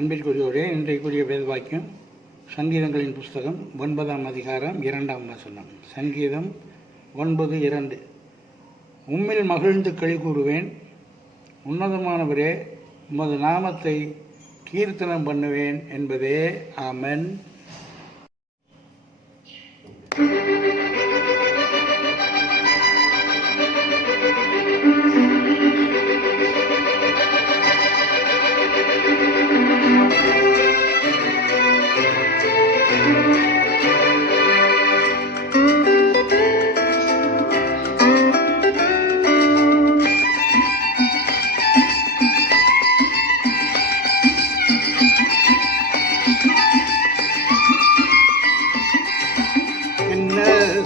அன்பிற்குரியோரே, இன்றைக்குரிய வேதவாக்கியம் சங்கீதங்களின் புஸ்தகம் 9ஆம் அதிகாரம் 2ஆம் வசனம். சங்கீதம் 9:2. உம்மில் மகிழ்ந்து களி கூறுவேன், உன்னதமானவரே, உமது நாமத்தை கீர்த்தனம் பண்ணுவேன் என்பதே. ஆமென்.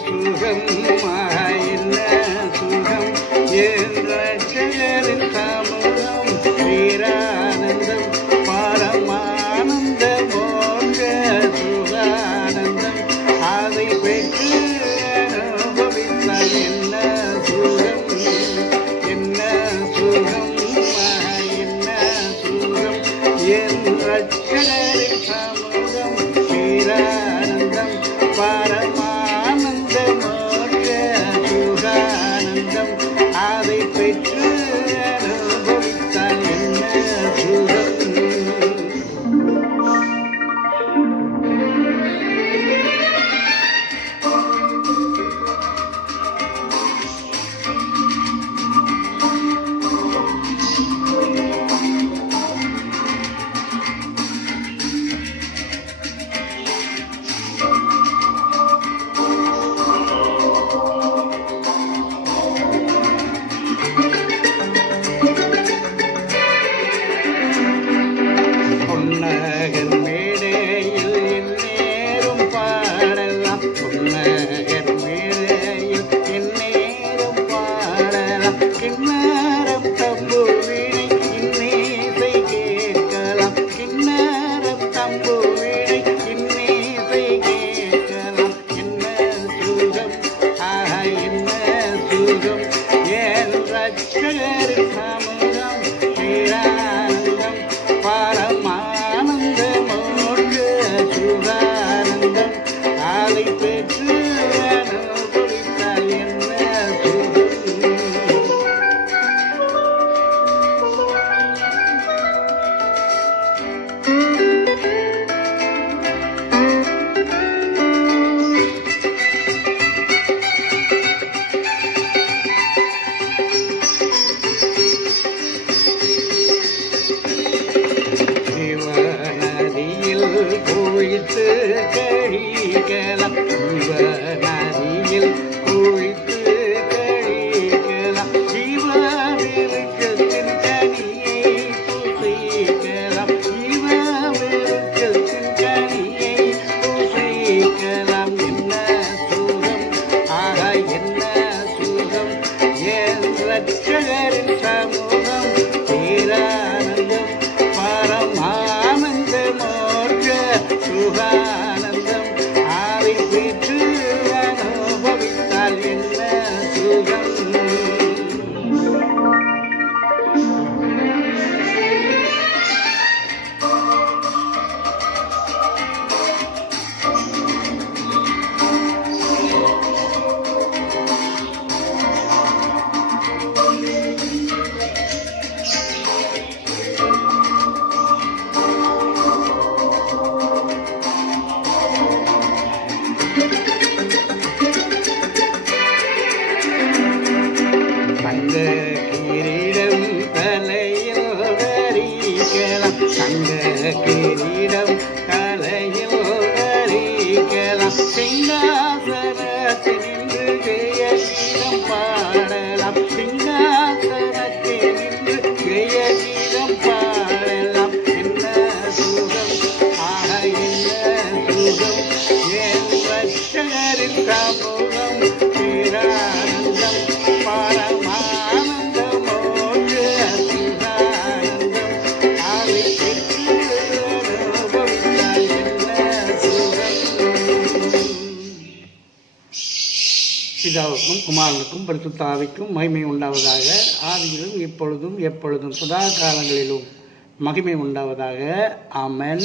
சுகம் என்ன சுகம் என்ற செயலின் சமூகம், பேரானந்தம், பரமானந்த மோட்ச சுகானந்தம், அதை பெற்று அனுபவித்தால் என்ன சுகம், என்ன சுகம், என்ன சுகம் என்ற செயலின் சமூகம், பேரானந்தம், பரமானந்த அதை பெற்று அனுபவித்தால் என்ன சுகம். கிண்ணாரம் தம்பு வீணை இன்னேசை கேட்கலாம், கிண்ணாரம் தம்பு வீணை இன்னேசை கேட்கலாம். என்ன சுகம், ஆஹா என்ன சுகம், என் ரட்சகரின் சமூகம், பேரானந்தம், பரமானந்த மோட்ச சுகானந்தம், அதை பெற்று அனுபவித்தால் என்ன சுகம். நதியில் குளித்து கழிக்கலாம், நதியில் குளித்து கழிக்கலாம், ஜீவவிருட்சத்தின் கனியை புசிக்கலாம், ஜீவவிருட்சத்தின் கனியை புசிக்கலாம். என்ன சுகம், ஆகா என்ன சுகம், என் ரட்சகரின் சமூகம், பேரானந்தம், பரமானந்த மோட்ச சுகானந்தம், அதை பெற்று அனுபவித்தால் என்ன சுகம். தங்க கிரீடம் தலையில் தரிக்கலாம், தங்க கிரீடம் தலையில் தரிக்கலாம், சிங்காசனத்தினின்று ஜெய கீதம் பாடலாம், சிங்காசனத்தினின்று ஜெய கீதம் பாடலாம். என்ன சுகம், ஆக என்ன சுகம், என் ரட்சகரின் சமூகம், பேரானந்தம், பரமானந்த மோட்ச சுகானந்தம், அதை பெற்று அனுபவித்தால் என்ன சுகம். பிதாவுக்கும் குமாரனுக்கும் பரிசுத்த ஆவிக்கும் மகிமை உண்டாவதாக, ஆதியிலும் இப்பொழுதும் எப்பொழுதும் சதா காலங்களிலும் மகிமை உண்டாவதாக. ஆமென்.